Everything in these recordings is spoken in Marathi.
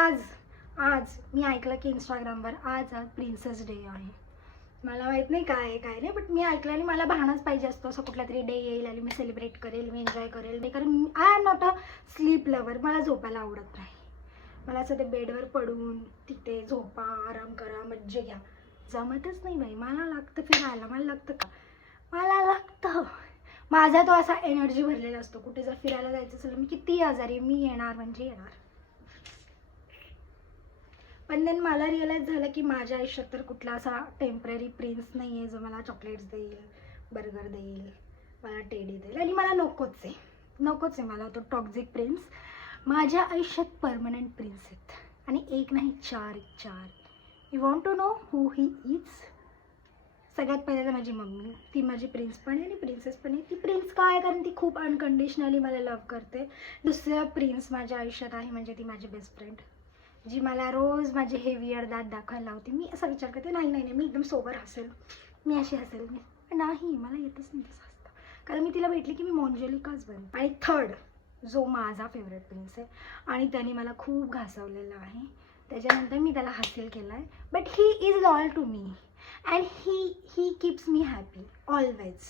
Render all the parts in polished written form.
आज मी ऐकलं की इंस्टाग्रामवर आज प्रिन्सेस डे आहे. मला माहीत नाही काय आहे काय नाही, बट मी ऐकलं आणि मला भानच पाहिजे असतो असं कुठला तरी डे येईल आणि मी सेलिब्रेट करेल, मी एन्जॉय करेल. कारण I am not a slip lover. मला झोपायला आवडत नाही. मला असं ते बेडवर पडून तिथे झोपा, आराम करा, मज्जा घ्या जमतच नाही बाई. मला लागतं फिरायला. मला लागतं माझा तो असा एनर्जी भरलेला असतो. कुठे जर फिरायला जायचं असेल मी किती आजारी मी येणार म्हणजे येणार. पण देन मला रिअलाईज झालं की माझ्या आयुष्यात तर कुठला असा टेम्पररी प्रिन्स नाही आहे जो मला चॉकलेट्स देईल, बर्गर देईल, मला टेडी देईल. आणि मला नकोच आहे मला तो टॉक्झिक प्रिन्स. माझ्या आयुष्यात परमनंट प्रिन्स आहेत आणि एक नाही चार. You want to know who he is? सगळ्यात पहिले तर माझी मम्मी. ती माझी प्रिन्स पण आहे आणि प्रिन्सेस पण आहे. ती प्रिन्स का आहे? कारण ती खूप अनकंडिशनली मला लव्ह करते. दुसरा प्रिन्स माझ्या आयुष्यात आहे म्हणजे ती माझी बेस्ट फ्रेंड, जी मला रोज माझे हे वियर दात दाखवायला लावते. मी असा विचार करते नाही मी एकदम सोबर हसेल, मी अशी हसेल. नाही, मला येतच नाही तसं हसतं. कारण मी तिला भेटली की मी मॉन्जोलिकाच बनते. आणि थर्ड जो माझा फेवरेट प्रिन्स आहे आणि त्याने मला खूप घासवलेलं आहे, त्याच्यानंतर मी त्याला हासिल केलं आहे. But he is loyal to me and he keeps me happy always.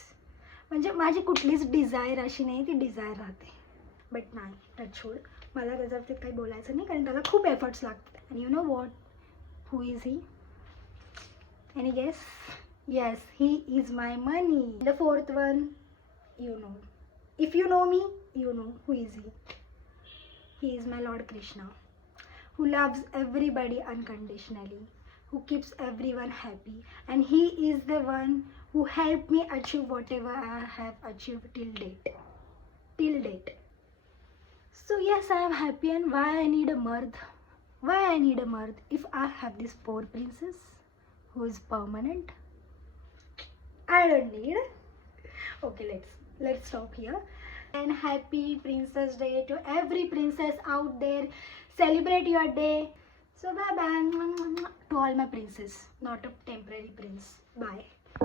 म्हणजे माझी कुठलीच डिझायर अशी नाही, ती डिझायर राहते. बट नाही, टचवूड मला त्याच्याबाबतीत काही बोलायचं नाही कारण त्याला खूप एफर्ट्स लागतात. And you know what, who is he? Any guess? Yes, he is my money. The fourth one, you know. If you know me, you know who is he. He is my Lord Krishna, who loves everybody unconditionally, who keeps everyone happy, and he is the one who helped me achieve whatever I have achieved till date. So yes, I am happy. And why I need a mard if I have this poor princess who is permanent? I don't need. Okay, let's stop here. And happy Princess Day to every princess out there. Celebrate your day. So bye bye to all my princes, not a temporary prince. Bye.